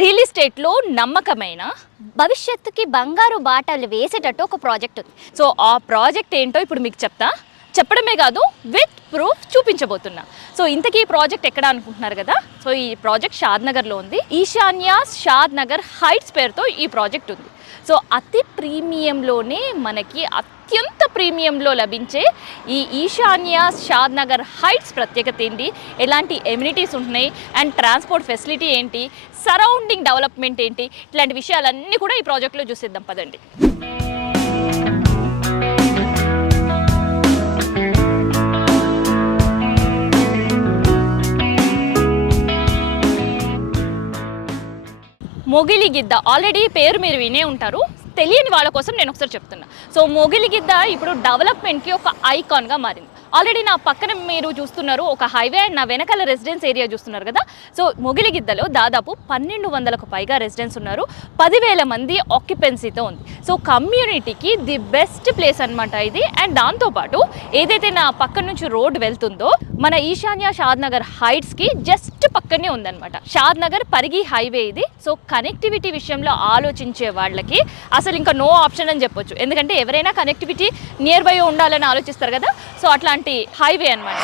Real ఎస్టేట్లో నమ్మకమైన భవిష్యత్తుకి బంగారు బాటలు వేసేటట్టు ఒక ప్రాజెక్ట్ ఉంది. సో ఆ ప్రాజెక్ట్ ఏంటో ఇప్పుడు మీకు చెప్పడమే కాదు విత్ ప్రూఫ్ చూపించబోతున్నా. సో ఇంతకీ ఈ ప్రాజెక్ట్ ఎక్కడ అనుకుంటున్నారు కదా. సో ఈ ప్రాజెక్ట్ షాద్నగర్లో ఉంది. ఈశాన్యాస్ షాద్నగర్ హైట్స్ పేరుతో ఈ ప్రాజెక్ట్ ఉంది. సో అతి ప్రీమియంలోనే మనకి అత్యంత ప్రీమియంలో లభించే ఈ ఈశాన్యాస్ షాద్నగర్ హైట్స్ ప్రత్యేకత ఏంటి, ఎలాంటి ఎమ్యూనిటీస్ ఉంటున్నాయి, అండ్ ట్రాన్స్పోర్ట్ ఫెసిలిటీ ఏంటి, సరౌండింగ్ డెవలప్మెంట్ ఏంటి, ఇట్లాంటి విషయాలన్నీ కూడా ఈ ప్రాజెక్ట్లో చూసేద్దాం పదండి. మొగిలిగిద్ద ఆల్రెడీ పేరు మీరు వినే ఉంటారు. తెలియని వాళ్ళ కోసం నేను ఒకసారి చెప్తున్నా. సో మొగిలిగిద్ద ఇప్పుడు డెవలప్మెంట్కి ఒక ఐకాన్గా మారింది. ఆల్రెడీ నా పక్కన మీరు చూస్తున్నారు ఒక హైవే, అండ్ నా వెనకాల రెసిడెన్స్ ఏరియా చూస్తున్నారు కదా. సో మొగిలిగిద్దలో దాదాపు 1200కు పైగా రెసిడెన్స్ ఉన్నారు. 10,000 మంది ఆక్యుపెన్సీతో ఉంది. సో కమ్యూనిటీకి ది బెస్ట్ ప్లేస్ అనమాట ఇది. అండ్ దాంతోపాటు ఏదైతే నా పక్క నుంచి రోడ్ వెళ్తుందో మన ఈశాన్య షాద్నగర్ హైట్స్కి జస్ట్ పక్కనే ఉందన్నమాట. షాద్నగర్ పరిగి హైవే ఇది. సో కనెక్టివిటీ విషయంలో ఆలోచించే వాళ్ళకి అసలు ఇంకా నో ఆప్షన్ అని చెప్పొచ్చు. ఎందుకంటే ఎవరైనా కనెక్టివిటీ నియర్ బై ఉండాలని ఆలోచిస్తారు కదా. సో అట్లాంటి హైవే అన్నమాట.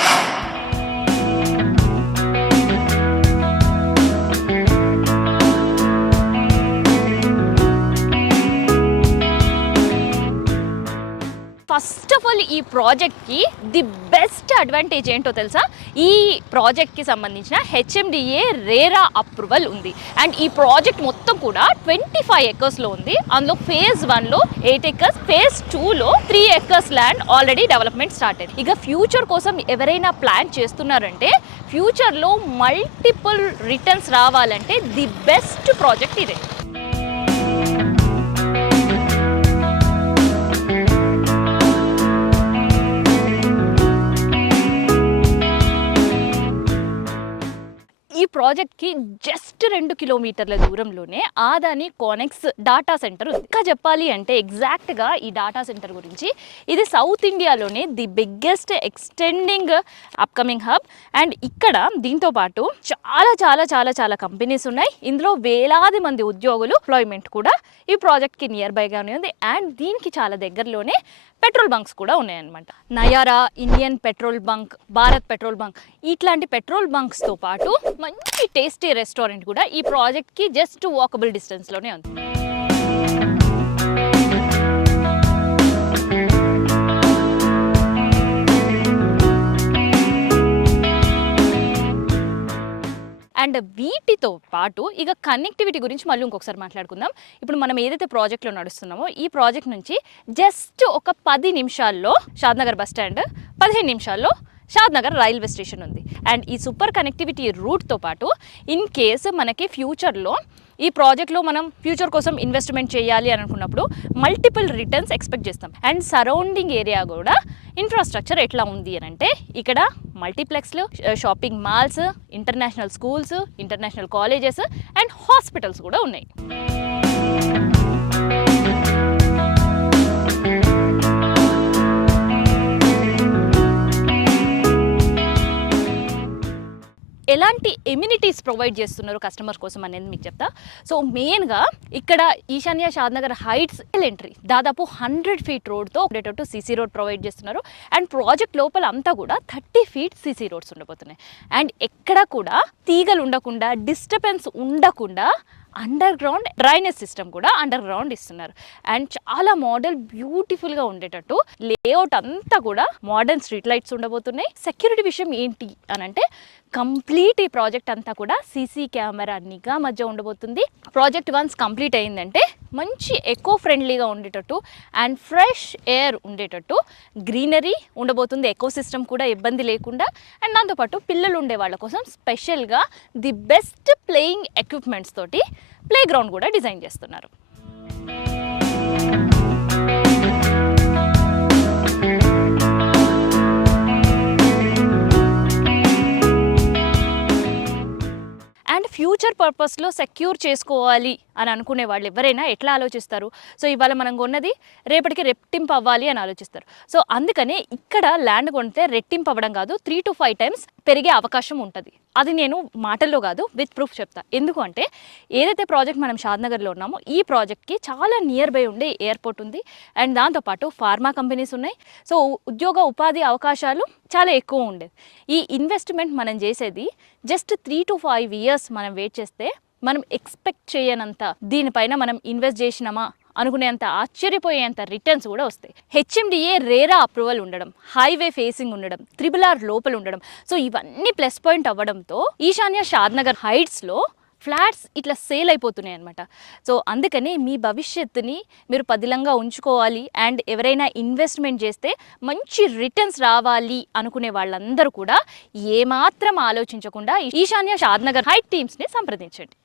ఫస్ట్ ఆఫ్ ఆల్ ఈ ప్రాజెక్ట్కి ది బెస్ట్ అడ్వాంటేజ్ ఏంటో తెలుసా, ఈ ప్రాజెక్ట్కి సంబంధించిన హెచ్ఎండిఏ రేరా అప్రూవల్ ఉంది. అండ్ ఈ ప్రాజెక్ట్ మొత్తం కూడా 25 ఎకర్స్లో ఉంది. అందులో ఫేజ్ 1లో 8 ఎకర్స్, ఫేజ్ 2లో 3 acres land already development start అయింది. ఇక ఫ్యూచర్ కోసం ఎవరైనా ప్లాన్ చేస్తున్నారంటే, ఫ్యూచర్లో మల్టిపుల్ రిటర్న్స్ రావాలంటే ది బెస్ట్ ప్రాజెక్ట్ ఇదే. ఈ ప్రాజెక్ట్కి జస్ట్ 2 కిలోమీటర్ల దూరంలోనే ఆదాని కోనెక్స్ డాటా సెంటర్ ఉంది. ఇంకా చెప్పాలి అంటే ఎగ్జాక్ట్గా ఈ డాటా సెంటర్ గురించి, ఇది సౌత్ ఇండియాలోనే the biggest extending upcoming hub. And ఇక్కడ దీంతో పాటు చాలా చాలా చాలా చాలా కంపెనీస్ ఉన్నాయి. ఇందులో వేలాది మంది ఉద్యోగులు ఎంప్లాయ్మెంట్ కూడా ఈ ప్రాజెక్ట్కి నియర్ బైగానే ఉంది. అండ్ దీనికి చాలా దగ్గరలోనే పెట్రోల్ బంక్స్ కూడా ఉన్నాయన్నమాట. Nayara, Indian petrol bunk, Bharat petrol bunk, ఇట్లాంటి పెట్రోల్ బంక్స్తో పాటు మంచి టేస్టీ రెస్టారెంట్ కూడా ఈ ప్రాజెక్ట్కి జస్ట్ వాకబుల్ డిస్టెన్స్లోనే ఉంది. అండ్ వీటితో పాటు ఇక కనెక్టివిటీ గురించి మళ్ళీ ఇంకొకసారి మాట్లాడుకుందాం. ఇప్పుడు మనం ఏదైతే ప్రాజెక్ట్లో నడుస్తున్నామో ఈ ప్రాజెక్ట్ నుంచి జస్ట్ ఒక 10 నిమిషాల్లో షాద్నగర్ బస్ స్టాండ్, 15 నిమిషాల్లో షాద్నగర్ రైల్వే స్టేషన్ ఉంది. అండ్ ఈ సూపర్ కనెక్టివిటీ రూట్తో పాటు ఇన్ కేసు మనకి ఫ్యూచర్లో ఈ ప్రాజెక్ట్లో మనం ఫ్యూచర్ కోసం ఇన్వెస్ట్మెంట్ చేయాలి అని అనుకున్నప్పుడు మల్టిపుల్ రిటర్న్స్ ఎక్స్పెక్ట్ చేస్తాం. అండ్ సరౌండింగ్ ఏరియా కూడా ఇన్ఫ్రాస్ట్రక్చర్ ఎట్లా ఉంది అని అంటే, ఇక్కడ మల్టీప్లెక్స్లు, shopping malls, international schools, international colleges and hospitals కూడా ఉన్నాయి. ఎలాంటి ఎమ్యూనిటీస్ ప్రొవైడ్ చేస్తున్నారు కస్టమర్స్ కోసం అనేది మీకు చెప్తా. సో మెయిన్గా ఇక్కడ ఈశాన్య షాద్నగర్ హైట్స్ ఎంట్రీ దాదాపు 100 ఫీట్ రోడ్తో ఉండేటట్టు సీసీ రోడ్ ప్రొవైడ్ చేస్తున్నారు. అండ్ ప్రాజెక్ట్ లోపల అంతా కూడా 30 ఫీట్ సీసీ రోడ్స్ ఉండబోతున్నాయి. అండ్ ఎక్కడ కూడా తీగలు ఉండకుండా, డిస్టర్బెన్స్ ఉండకుండా అండర్ గ్రౌండ్ డ్రైనేజ్ సిస్టమ్ కూడా అండర్ గ్రౌండ్ ఇస్తున్నారు. అండ్ చాలా మోడల్ బ్యూటిఫుల్గా ఉండేటట్టు లేఅవుట్ అంతా కూడా మోడర్న్ స్ట్రీట్ లైట్స్ ఉండబోతున్నాయి. సెక్యూరిటీ విషయం ఏంటి అని అంటే, కంప్లీట్ ఈ ప్రాజెక్ట్ అంతా కూడా సీసీ కెమెరా నిఘా మధ్య ఉండబోతుంది. ప్రాజెక్ట్ వన్స్ కంప్లీట్ అయిందంటే మంచి ఎకో ఫ్రెండ్లీగా ఉండేటట్టు అండ్ ఫ్రెష్ ఎయిర్ ఉండేటట్టు గ్రీనరీ ఉండబోతుంది. ఎకో సిస్టమ్ కూడా ఇబ్బంది లేకుండా. అండ్ దాంతోపాటు పిల్లలు ఉండే వాళ్ళ కోసం స్పెషల్గా ది బెస్ట్ ప్లేయింగ్ ఎక్విప్మెంట్స్ తోటి ప్లే గ్రౌండ్ కూడా డిజైన్ చేస్తున్నారు. అండ్ ఫ్యూచర్ పర్పస్లో సెక్యూర్ చేసుకోవాలి అని అనుకునే వాళ్ళు ఎవరైనా ఎట్లా ఆలోచిస్తారు? సో ఇవాళ మనం కొన్నది రేపటికి రెట్టింపు అవ్వాలి అని ఆలోచిస్తారు. సో అందుకనే ఇక్కడ ల్యాండ్ కొంటే రెట్టింపు అవ్వడం కాదు, 3 to 5 times పెరిగే అవకాశం ఉంటుంది. అది నేను మాటల్లో కాదు విత్ ప్రూఫ్ చెప్తా. ఎందుకు అంటే ఏదైతే ప్రాజెక్ట్ మనం షాద్నగర్లో ఉన్నామో ఈ ప్రాజెక్ట్కి చాలా నియర్ బై ఉండే ఎయిర్పోర్ట్ ఉంది అండ్ దాంతోపాటు ఫార్మా కంపెనీస్ ఉన్నాయి. సో ఉద్యోగ ఉపాధి అవకాశాలు చాలా ఎక్కువ ఉండేది. ఈ ఇన్వెస్ట్మెంట్ మనం చేసేది జస్ట్ 3 to 5 years మనం వెయిట్ చేస్తే మనం ఎక్స్పెక్ట్ చేయనంత దీనిపైన మనం ఇన్వెస్ట్ చేసినామా అనుకునేంత ఆశ్చర్యపోయేంత రిటర్న్స్ కూడా వస్తాయి. హెచ్ఎండిఏ రేరా అప్రూవల్ ఉండడం, హైవే ఫేసింగ్ ఉండడం, RRR లోపల ఉండడం, సో ఇవన్నీ ప్లస్ పాయింట్ అవ్వడంతో ఈశాన్య షాద్నగర్ హైట్స్లో ఫ్లాట్స్ ఇట్లా సేల్ అయిపోతున్నాయి అనమాట. సో అందుకని మీ భవిష్యత్తుని మీరు పదిలంగా ఉంచుకోవాలి అండ్ ఎవరైనా ఇన్వెస్ట్మెంట్ చేస్తే మంచి రిటర్న్స్ రావాలి అనుకునే వాళ్ళందరూ కూడా ఏమాత్రం ఆలోచించకుండా ఈశాన్య షాద్నగర్ హైట్ టీమ్స్ని సంప్రదించండి.